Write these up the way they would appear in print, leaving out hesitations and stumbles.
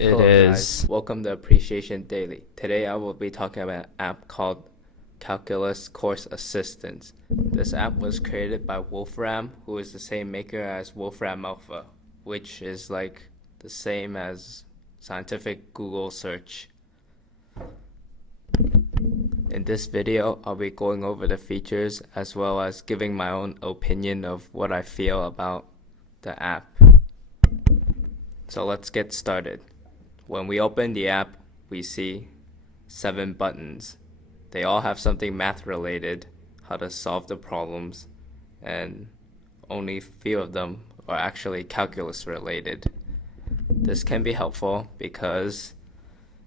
It Hello is. guys, welcome to Appreciation Daily. Today I will be talking about an app called Calculus Course Assistance. This app was created by Wolfram, who is the same maker as Wolfram Alpha, which is like the same as scientific Google search. In this video, I'll be going over the features as well as giving my own opinion of what I feel about the app. So let's get started. When we open the app, we see 7 buttons. They all have something math related, how to solve the problems, and only a few of them are actually calculus related. This can be helpful because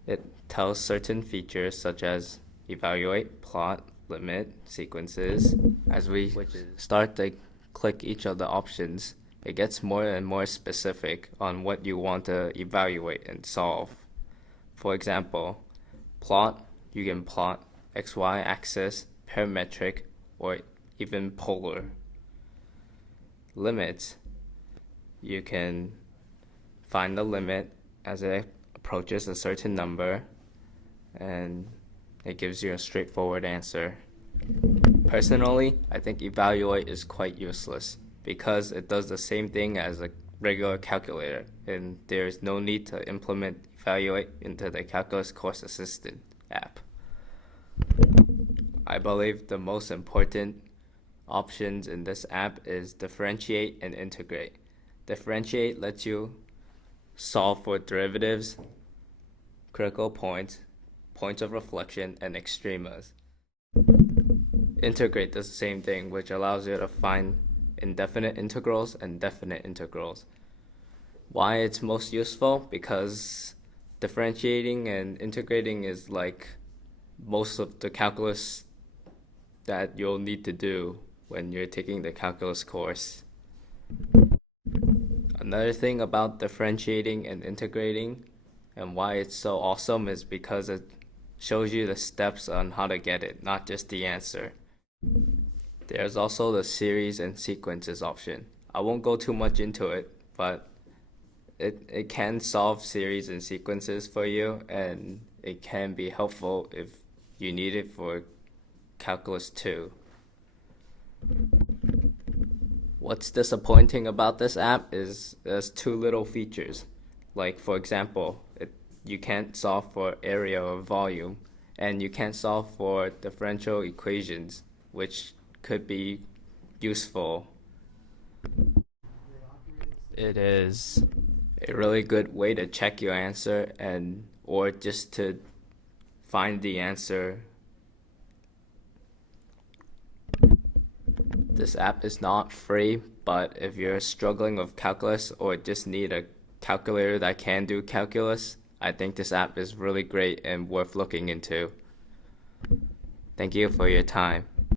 it tells certain features such as evaluate, plot, limit, sequences. As we start to click each of the options, it gets more and more specific on what you want to evaluate and solve. For example, plot, you can plot XY axis, parametric, or even polar. Limits, you can find the limit as it approaches a certain number, and it gives you a straightforward answer. Personally, I think evaluate is quite useless because it does the same thing as a regular calculator, and there's no need to implement evaluate into the Calculus Course Assistant app. I believe the most important options in this app is differentiate and integrate. Differentiate lets you solve for derivatives, critical points, points of reflection, and extremas. Integrate does the same thing, which allows you to find indefinite integrals and definite integrals. Why it's most useful? Because differentiating and integrating is like most of the calculus that you'll need to do when you're taking the calculus course. Another thing about differentiating and integrating and why it's so awesome is because it shows you the steps on how to get it, not just the answer. There's also the series and sequences option. I won't go too much into it, but it can solve series and sequences for you, and it can be helpful if you need it for Calculus 2. What's disappointing about this app is there's too little features. Like, for example, you can't solve for area or volume, and you can't solve for differential equations, which could be useful. It is. A really good way to check your answer and or just to find the answer. This app is not free, but if you're struggling with calculus or just need a calculator that can do calculus, I think this app is really great and worth looking into. Thank you for your time.